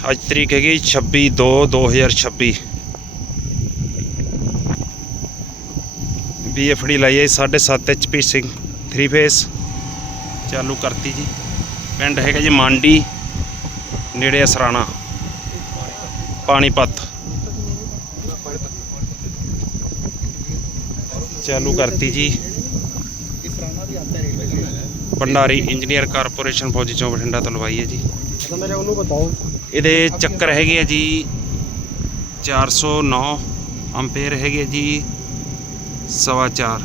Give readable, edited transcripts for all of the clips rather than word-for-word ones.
अज तरीक है 26/2/2026। BFD लाई है 7.5 HP सिंह 3 फेस चालू करती जी। पिंड है जी मांडी नेड़े असराना पानीपत। चालू करती जी। भंडारी इंजीनियर कारपोरेशन फौजी चौक बठिंडा तो लवाई है जी। ये चक्कर है जी 409 अंपेयर है जी 4.25।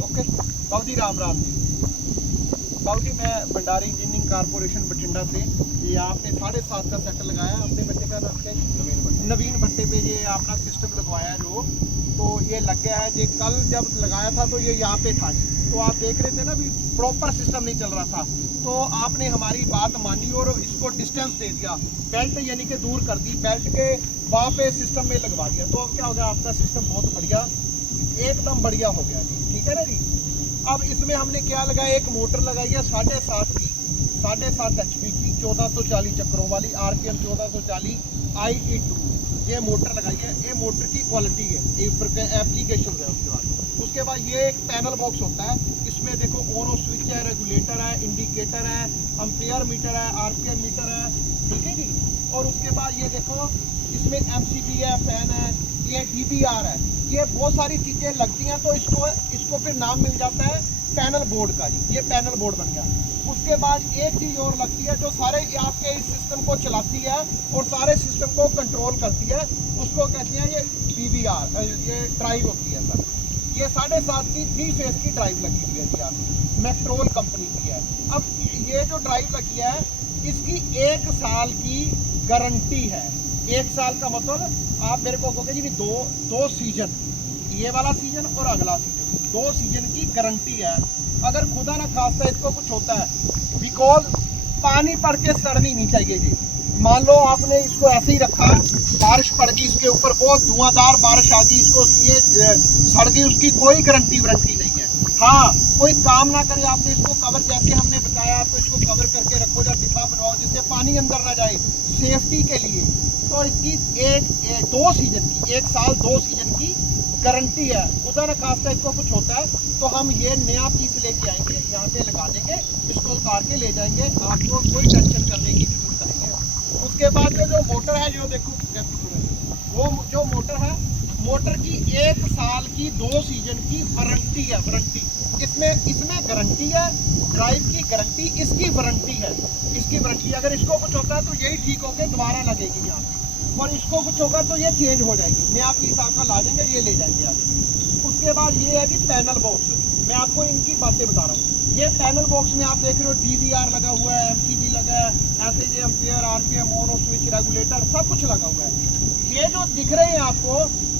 ओके बाबू जी राम राम जी। बाबू जी मैं भंडारी इंजीनियरिंग कारपोरेशन बठिंडा से। ये आपने 7.5 का सेट लगाया अपने बट्टे का नाम क्या है? नवीन भट्टे पे ये आपका सिस्टम लगवाया जो तो ये लग गया है। ये कल जब लगाया था तो ये यहाँ पे था तो आप देख रहे थे ना भी प्रॉपर सिस्टम नहीं चल रहा था तो आपने हमारी बात मानी और इसको डिस्टेंस दे दिया। बेल्ट यानी कि दूर कर दी, बेल्ट के वहाँ पे सिस्टम में लगवा दिया। तो अब क्या हो गया आपका सिस्टम बहुत बढ़िया एकदम बढ़िया हो गया जी। ठीक है ना जी। अब इसमें हमने क्या लगाया, एक मोटर लगाई है 7.5 HP की 1440 चक्रों वाली RPM 1440 IE2 ये मोटर लगाई है। ये मोटर की क्वालिटी है, एप्लीकेशन है। उसके बाद ये एक पैनल बॉक्स होता है। इसमें देखो ऑन ऑफ स्विच है, रेगुलेटर है, इंडिकेटर है, एम्पेयर मीटर है, RPM मीटर है। ठीक है जी। और उसके बाद ये देखो इसमें MCB है, फैन है, ये DBR है। ये बहुत सारी चीज़ें लगती हैं तो इसको फिर नाम मिल जाता है पैनल बोर्ड का जी। ये पैनल बोर्ड बन गया। उसके बाद एक चीज़ और लगती है जो सारे आपके इस सिस्टम को चलाती है और सारे सिस्टम को कंट्रोल करती है, उसको कहते हैं ये DBR। ये ड्राइव होती है सर। ये 7.5 की 3 फेस की ड्राइव लगी हुई है जी। आप मैक्ट्रोल कंपनी की है। अब ये जो ड्राइव लगी है इसकी 1 साल की गारंटी है। 1 साल का मतलब आप मेरे को कहोगे जी दो सीजन, ये वाला सीजन और अगला सीजन, 2 सीजन की गारंटी है। अगर खुदा ना खास्ता इसको कुछ होता है, बिकॉज पानी पड़ के सड़नी नहीं चाहिए जी। मान लो आपने इसको ऐसे ही रखा, बारिश पड़ गई इसके ऊपर, बहुत धुआंधार बारिश आ गई, इसको ये सड़ गई, उसकी कोई गारंटी वारंटी नहीं है। हाँ कोई काम ना करे, आपने इसको कवर जैसे हमने बताया आपको इसको कवर करके रखो या डिब्बा बनवाओ जिससे पानी अंदर ना जाए सेफ्टी के लिए। तो इसकी 2 सीजन की 1 साल 2 सीजन की गारंटी है। खुदा न खास्ता इसको कुछ होता है तो हम ये नया पीस लेके आएंगे, यहाँ पे लगा देंगे, इसको उतार के ले जाएंगे, आपको कोई टेंशन करने की जरूरत नहीं है। उसके बाद जो मोटर है जो देखो वो जो मोटर है, मोटर की 1 साल की 2 सीजन की वारंटी है। वारंटी इसमें गारंटी है, ड्राइव की गारंटी, इसकी वारंटी है। इसकी वारंटी अगर इसको कुछ होता है तो यही ठीक होकर दोबारा लगेगी यहाँ पे, और इसको कुछ होगा तो ये चेंज हो जाएगी। मैं आपके हिसाब का ला देंगे, ये ले जाएंगे आप। उसके बाद ये है कि पैनल बॉक्स, मैं आपको इनकी बातें बता रहा हूँ। ये पैनल बॉक्स में आप देख रहे हो DVR लगा हुआ है, MCB लगा है, ऐसे ये ampere, RPM, on off switch, regulator सब कुछ लगा हुआ है। ये जो दिख रहे हैं आपको,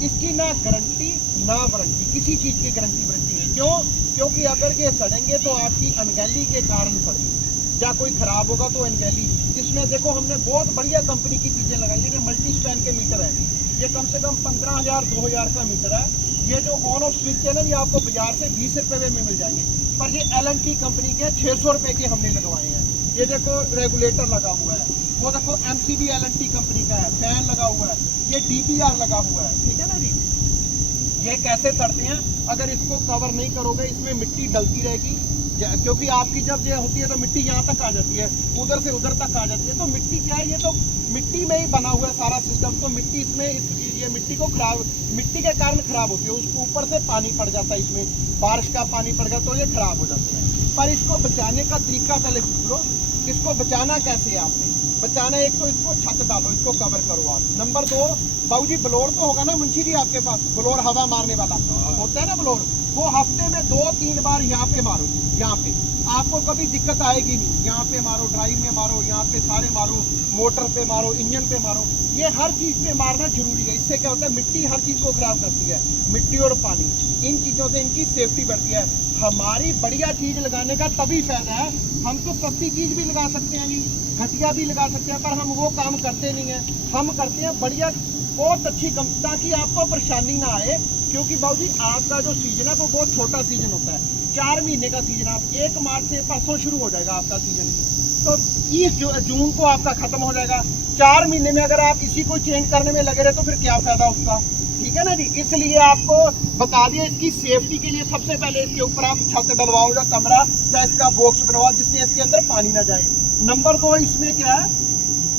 इसकी ना गारंटी ना वारंटी, किसी चीज़ की गारंटी वारंटी नहीं। क्यों? क्योंकि अगर ये सड़ेंगे तो आपकी अनगैली के कारण सड़ेंगे, या कोई ख़राब होगा तो अनगैली। इसमें देखो हमने बहुत बढ़िया कंपनी की चीज़ें लगाई है। ये मल्टी स्टैंड के मीटर है, ये कम से कम 15,000 2,000 का मीटर है। ये जो ऑन ऑफ स्विच है ना, ये आपको बाजार से 20 रुपये में मिल जाएंगे, पर ये L&T कंपनी के 600 रुपये के हमने लगवाए हैं। ये देखो रेगुलेटर लगा हुआ है, वो देखो MCB L&T कंपनी का है, फैन लगा हुआ है, ये DBR लगा हुआ है। ठीक है ना जी। ये कैसे सड़ते हैं, अगर इसको कवर नहीं करोगे इसमें मिट्टी डलती रहेगी, क्योंकि आपकी जब ये होती है तो मिट्टी यहाँ तक आ जाती है, उधर से उधर तक आ जाती है। तो मिट्टी क्या है, ये तो मिट्टी में ही बना हुआ है सारा सिस्टम। तो मिट्टी इसमें होती है, मिट्टी के कारण खराब होती है, उसके ऊपर से पानी पड़ जाता है, इसमें बारिश का पानी पड़ गया तो ये खराब हो जाते हैं। पर इसको बचाने का तरीका पहले सीख लो। इसको बचाना कैसे है आपने? बचाना, एक तो इसको छत डालो, इसको कवर करो आप। नंबर 2, बाबू जी ब्लोर तो होगा ना मुंशी जी आपके पास, ब्लोर हवा मारने वाला होता है ना ब्लोर, वो हफ्ते में 2-3 बार यहाँ पे मारो, यहाँ पे आपको कभी दिक्कत आएगी नहीं। यहाँ पे मारो, ड्राइव में मारो, यहाँ पे सारे मारो, मोटर पे मारो, इंजन पे मारो, ये हर चीज पे मारना जरूरी है। इससे क्या होता है, मिट्टी हर चीज को खराब करती है, मिट्टी और पानी, इन चीजों से इनकी सेफ्टी बढ़ती है। हमारी बढ़िया चीज लगाने का तभी फायदा है, हम तो सस्ती चीज भी लगा सकते हैं जी, घटिया भी लगा सकते हैं, पर हम वो काम करते नहीं है। हम करते हैं बढ़िया, बहुत अच्छी कम, ताकि आपको परेशानी ना आए। क्योंकि बाबूजी आपका जो सीजन है वो बहुत छोटा सीजन होता है, 4 महीने का सीजन। आप 1 मार्च से परसों शुरू हो जाएगा आपका सीजन, तो 30 जून को आपका खत्म हो जाएगा। 4 महीने में अगर आप इसी को चेंज करने में लगे रहे तो फिर क्या फायदा उसका, ठीक है ना जी। इसलिए आपको बता दिया, इसकी सेफ्टी के लिए सबसे पहले इसके ऊपर आप छत डलवाओ या कमरा या इसका बॉक्स बनवाओ, जिससे इसके अंदर पानी ना जाए। नंबर 2, इसमें क्या है,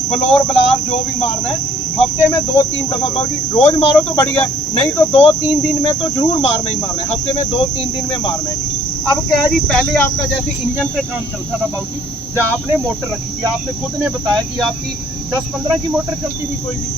ब्लोर ब्लार जो भी मारना है हफ्ते में 2-3 दफा, बाबूजी रोज मारो तो बढ़िया है, नहीं तो 2-3 दिन में तो जरूर मारना ही मारना है, हफ्ते में 2-3 दिन में मारना है। अब क्या है जी, पहले आपका जैसे इंजन पे काम चलता था बाबूजी, जब आपने मोटर रखी थी, आपने खुद ने बताया कि आपकी 10-15 की मोटर चलती थी, कोई भी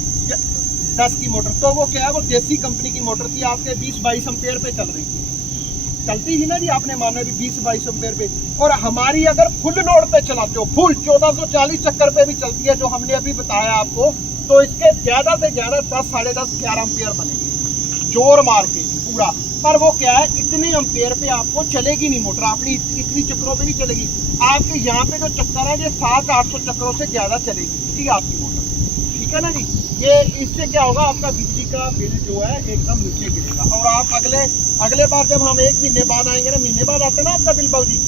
10 की मोटर, तो वो क्या है, वो देसी कंपनी की मोटर थी, आपके 20-22 एम्पेयर पे चल रही थी, चलती थी ना जी, आपने माना भी 20-22 एम्पेयर पे। और हमारी अगर फुल लोड पे चलाते हो, फुल 1440 चक्कर पे भी चलती है, जो हमने अभी बताया आपको, तो इसके ज्यादा से ज्यादा 10, 10.5, 11 एम्पेयर बनेगी जोर मार के पूरा। पर वो क्या है, इतने एम्पेयर पे आपको चलेगी नहीं मोटर, अपनी इतनी चक्करों पे नहीं चलेगी। आपके यहाँ पे जो चक्कर है ये 700-800 चक्करों से ज्यादा चलेगी जी आपकी मोटर, ठीक है ना जी। ये इससे क्या होगा, आपका बिजली का बिल जो है एकदम नीचे गिरेगा। और आप अगले बार जब हम 1 महीने बाद आएंगे ना, महीने बाद आते ना आपका बिल बाबूजी,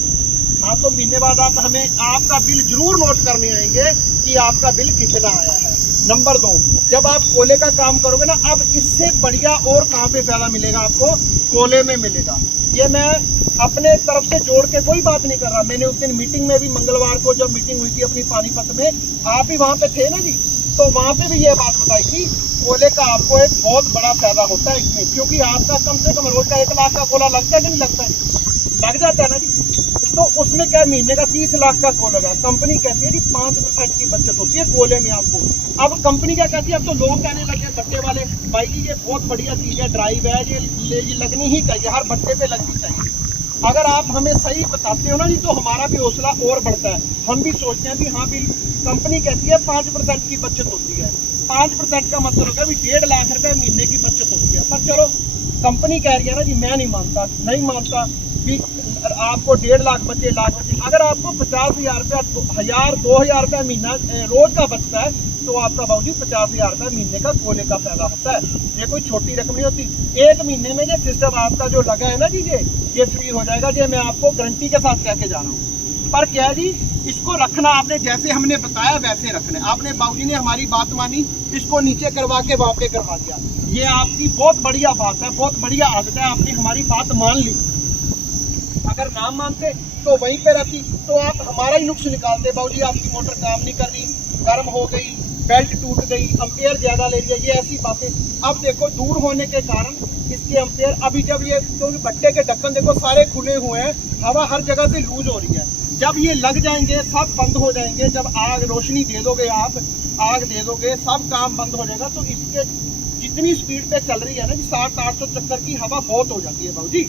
हाँ, तो महीने बाद आप हमें आपका बिल जरूर नोट करने आएंगे कि आपका बिल कितना आया है। नंबर 2, जब आप कोयले का काम करोगे ना, अब इससे बढ़िया और कहाँ पे फायदा मिलेगा आपको, कोयले में मिलेगा। ये मैं अपने तरफ से जोड़ के कोई बात नहीं कर रहा, मैंने उस दिन मीटिंग में भी, मंगलवार को जब मीटिंग हुई थी अपनी पानीपत में, आप भी वहाँ पे थे ना जी, तो वहाँ पे भी ये बात बताई थी, कोयले का आपको एक बहुत बड़ा फायदा होता है इसमें, क्योंकि आपका कम से कम रोज का 1 लाख का कोयला लगता है कि नहीं लगता है, लग जाता है ना जी। तो उसमें क्या महीने का 30 लाख का कोयला लगा, कंपनी कहती है जी 5% की बचत होती है कोयले में आपको। अब कंपनी क्या कहती है, अब तो लोग कहने लगे भट्टे वाले, भाई जी ये बहुत बढ़िया चीज़ है, ड्राइव है, ये लगनी ही चाहिए, हर भट्टे पे लगनी चाहिए। अगर आप हमें सही बताते हो ना जी, तो हमारा भी हौसला और बढ़ता है, हम भी सोचते हैं भी हाँ भी कंपनी कहती है 5% की बचत होती है, 5% का मतलब होगा भी 1.5 लाख रुपए महीने की बचत होती है। पर चलो कंपनी कह रही है ना जी, मैं नहीं मानता भी आपको 1.5 लाख बचे, अगर आपको 50,000 रुपया, 1,000-2,000 रुपया महीना रोज का बचता है, तो आपका बाबूजी 50,000 रुपया महीने का कोयले का फायदा होता है। ये कोई छोटी रकम नहीं होती। 1 महीने में ये सिस्टम आपका जो लगा है ना जी, ये फ्री हो जाएगा जी, मैं आपको गारंटी के साथ कह के जा रहा हूँ। पर क्या है जी, इसको रखना आपने जैसे हमने बताया वैसे रखना है। आपने बाबूजी ने हमारी बात मानी, इसको नीचे करवा के वहाँ पे करवा दिया, ये आपकी बहुत बढ़िया बात है, बहुत बढ़िया आदत है, आपने हमारी बात मान ली। अगर ना मानते तो वहीं पे रहती, तो आप हमारा ही नुक्स निकालते, बाबूजी आपकी मोटर काम नहीं कर रही, गर्म हो गई, बेल्ट टूट गई, एम्पेयर ज्यादा ले लिया, ये ऐसी बातें। अब देखो दूर होने के कारण इसके एम्पेयर, अभी जब ये क्योंकि भट्टे के ढक्कन देखो सारे खुले हुए हैं, हवा हर जगह से लूज हो रही है, जब ये लग जाएंगे सब बंद हो जाएंगे, जब आग रोशनी दे दोगे, आप आग दे दोगे, सब काम बंद हो जाएगा। तो इसके जितनी स्पीड पे चल रही है ना, 700-800 चक्कर की हवा बहुत हो जाती है बाबूजी,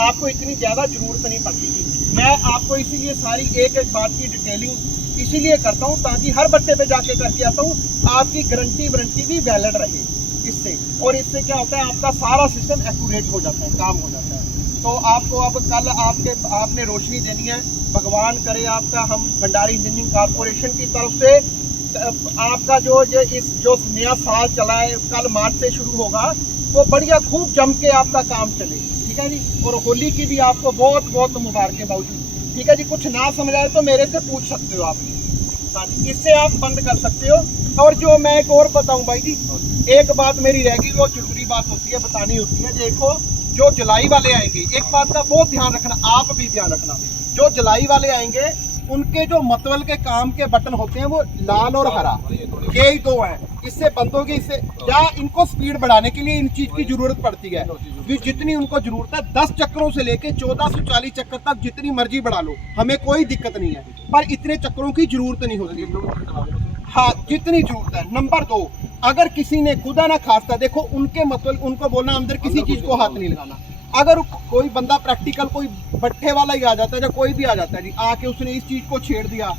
आपको इतनी ज़्यादा ज़रूरत नहीं पड़ती थी। मैं आपको इसीलिए सारी एक बात की डिटेलिंग इसीलिए करता हूँ, ताकि हर बट्टे पे जाके करके आता हूँ, आपकी गारंटी वारंटी भी वैलिड रहे इससे। और इससे क्या होता है, आपका सारा सिस्टम एक्यूरेट हो जाता है, काम हो जाता है। तो आपको अब कल आपने रोशनी देनी है, भगवान करे आपका, हम भंडारी इंजीनियरिंग कॉरपोरेशन की तरफ से आपका जो नया साल चला है, कल मार्च से शुरू होगा, वो बढ़िया खूब जम के आपका काम चले, ठीक है जी। और होली की भी आपको बहुत बहुत मुबारकें बाबूजी, ठीक है जी। कुछ ना समझ आए तो मेरे से पूछ सकते हो आप, इससे आप बंद कर सकते हो। और जो मैं एक और बताऊं भाई जी, एक बात मेरी रहेगी, वो जरूरी बात होती है, बतानी होती है। देखो जो जुलाई वाले आएंगे, एक बात का बहुत ध्यान रखना, आप भी ध्यान रखना, जो जुलाई वाले आएंगे उनके जो मतवल के काम के बटन होते हैं वो लाल और हरा, यही 2 हैं। इससे बंद होगी, इससे या इनको स्पीड बढ़ाने के लिए इन चीज की जरूरत पड़ती है। जितनी उनको जरूरत है 10 चक्करों से लेके 1440 चक्कर तक जितनी मर्जी बढ़ा लो, हमें कोई दिक्कत नहीं है, पर इतने चक्करों की जरूरत नहीं होती। हाँ, जितनी जरूरत है। नंबर 2, अगर किसी ने खुदा ना खास्ता, देखो उनके मतलब उनको बोलना अंदर किसी चीज को हाथ नहीं लगाना। अगर कोई बंदा प्रैक्टिकल कोई भट्ठे वाला ही आ जाता है या कोई भी आ जाता है जी, आके उसने इस चीज को छेड़ दिया,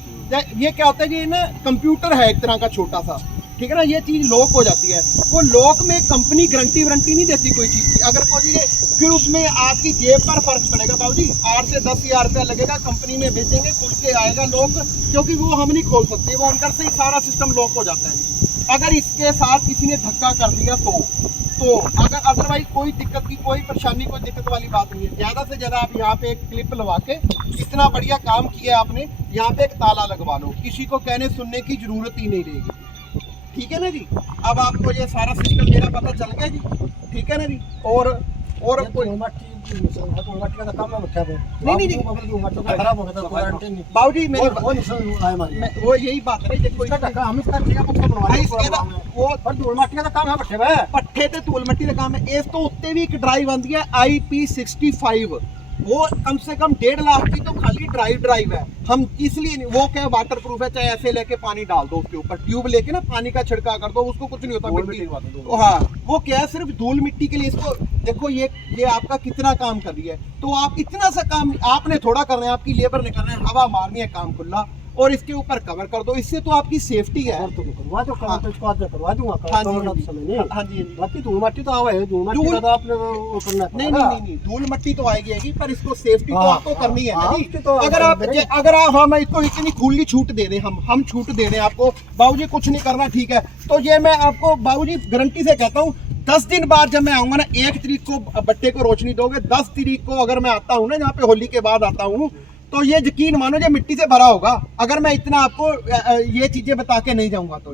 ये क्या होता है जी, ना कंप्यूटर है एक तरह का छोटा सा, ठीक है ना, ये चीज लॉक हो जाती है। वो लॉक में कंपनी गारंटी वारंटी नहीं देती कोई चीज की। अगर कोई फिर उसमें आपकी जेब पर फर्क पड़ेगा बाबूजी, 8 से 10 हज़ार रुपया लगेगा, कंपनी में भेजेंगे, खुल के आएगा लॉक, क्योंकि वो हम नहीं खोल सकते, वो अंदर से ही सारा सिस्टम लॉक हो जाता है जी। अगर इसके साथ किसी ने धक्का कर दिया तो अगर अदरवाइज कोई दिक्कत की, कोई परेशानी, कोई दिक्कत वाली बात नहीं है। ज्यादा से ज्यादा आप यहाँ पे एक क्लिप लगा के, इतना बढ़िया काम किया है आपने, यहाँ पे एक ताला लगवा लो, किसी को कहने सुनने की जरूरत ही नहीं रहेगी, ठीक है ना जी। अब आपको ये सारा सिस्टम मेरा पता चल गया जी, ठीक है ना जी। और कोई बाबूजी मेरी वो यही बात है, पट्ठे ते धूल मट्टी का काम है। इस तो उत्ते भी एक ड्राइव आती है IP65, वो कम से कम 1.5 लाख की तो खाली ड्राइव है। हम इसलिए वो क्या वाटर प्रूफ है, चाहे ऐसे लेके पानी डाल दो उसके ऊपर, ट्यूब लेके ना पानी का छिड़काव कर दो, उसको कुछ नहीं होता मिट्टी। तो हाँ, वो क्या है, सिर्फ धूल मिट्टी के लिए। इसको देखो, ये आपका कितना काम कर रही है। तो आप इतना सा काम आपने थोड़ा करना है, आपकी लेबर ने करना है, हवा मारनी है, काम खुला, और इसके ऊपर कवर कर दो, इससे तो आपकी सेफ्टी है। तो करवा दो काम, तो इसको आज करवा दूंगा। हाँ जी, बाकी धूल मट्टी तो आवे है, धूल मट्टी का तो आपने वो करना नहीं, धूल मट्टी तो आएगी, पर इसको सेफ्टी तो आपको करनी है ना जी। तो अगर आप हम इसको इतनी खुली छूट दे दें, हम छूट दे दें आपको, बाबूजी कुछ नहीं करना, ठीक है, तो ये मैं आपको बाबूजी गारंटी से कहता हूँ, 10 दिन बाद जब मैं आऊंगा ना, 1 तारीख को बट्टे को रोशनी दोगे, 10 तारीख को अगर मैं आता हूँ ना, यहाँ पे होली के बाद आता हूँ, तो ये यकीन मानो ये मिट्टी से भरा होगा। अगर मैं इतना आपको ये चीजें बता के नहीं जाऊंगा तो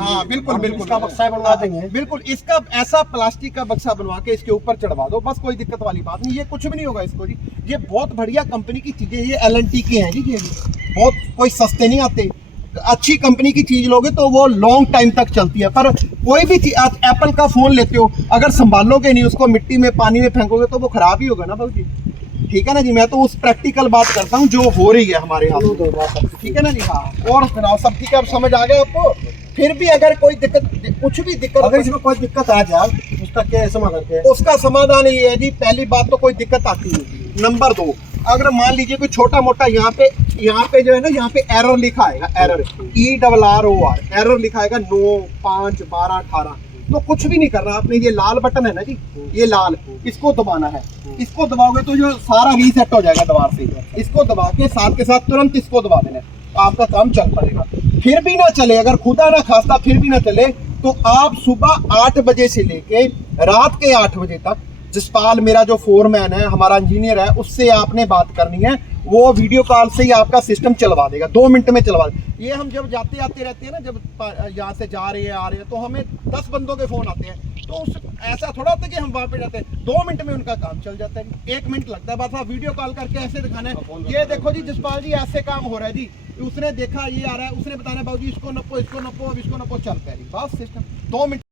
हाँ बिल्कुल इसका बक्सा बनवा देंगे, बिल्कुल इसका ऐसा प्लास्टिक का बक्सा बनवा के इसके ऊपर चढ़वा दो, बस कोई दिक्कत वाली बात नहीं। ये कुछ भी नहीं होगा इसको जी, ये बहुत बढ़िया कंपनी की चीजें, ये LNT की हैं जी, ये बहुत कोई सस्ते नहीं आते। अच्छी कंपनी की चीज लोगे तो वो लॉन्ग टाइम तक चलती है। पर कोई भी चीज, आप एप्पल का फोन लेते हो, अगर संभालोगे नहीं उसको, मिट्टी में पानी में फेंकोगे तो वो खराब ही होगा ना बाबू जी, ठीक है ना जी। मैं तो उस प्रैक्टिकल बात करता हूँ जो हो रही है हमारे यहाँ, ठीक है ना जी। हाँ, और सुनाओ, सब ठीक है, अब समझ आ गया आपको। फिर भी अगर कोई दिक्कत, कुछ भी दिक्कत, अगर इसमें कोई दिक्कत आ जाए, उसका क्या समाधान है? उसका समाधान ये है जी, पहली बात तो कोई दिक्कत आती नहीं। नंबर 2, अगर मान लीजिए कोई छोटा मोटा यहाँ पे जो है ना, यहाँ पे एरर लिखा आएगा, एरर ERROR एरर लिखा आएगा 9, 5, 12, 18, तो कुछ भी नहीं करना आपने। ये लाल बटन है ना जी, ये लाल, इसको दबाना है। इसको दबाओगे तो जो सारा रीसेट हो जाएगा दोबारा से। इसको दबा के साथ के साथ तुरंत इसको दबा देना, आपका काम चल पड़ेगा। फिर भी ना चले, अगर खुदा ना खास्ता फिर भी ना चले, तो आप सुबह 8 बजे से लेके रात के 8 बजे तक, जसपाल मेरा जो फोरमैन है, हमारा इंजीनियर है, उससे आपने बात करनी है। वो वीडियो कॉल से ही आपका सिस्टम चलवा देगा, 2 मिनट में चलवा देगा। ये हम जब जाते आते रहते हैं ना, जब यहाँ से जा रहे हैं आ रहे हैं, तो हमें 10 बंदों के फोन आते हैं, तो उस ऐसा थोड़ा होता है कि हम वहाँ पे जाते हैं, 2 मिनट में उनका काम चल जाता है। 1 मिनट लगता है, बस आप वीडियो कॉल करके ऐसे दिखाना है, ये देखो जी जसपाल जी ऐसे काम हो रहा है जी, उसने देखा ये आ रहा है, उसने बताना बाबू जी इसको नपो, इसको नपो, अब इसको नपो, चल पा रही, बस सिस्टम 2 मिनट।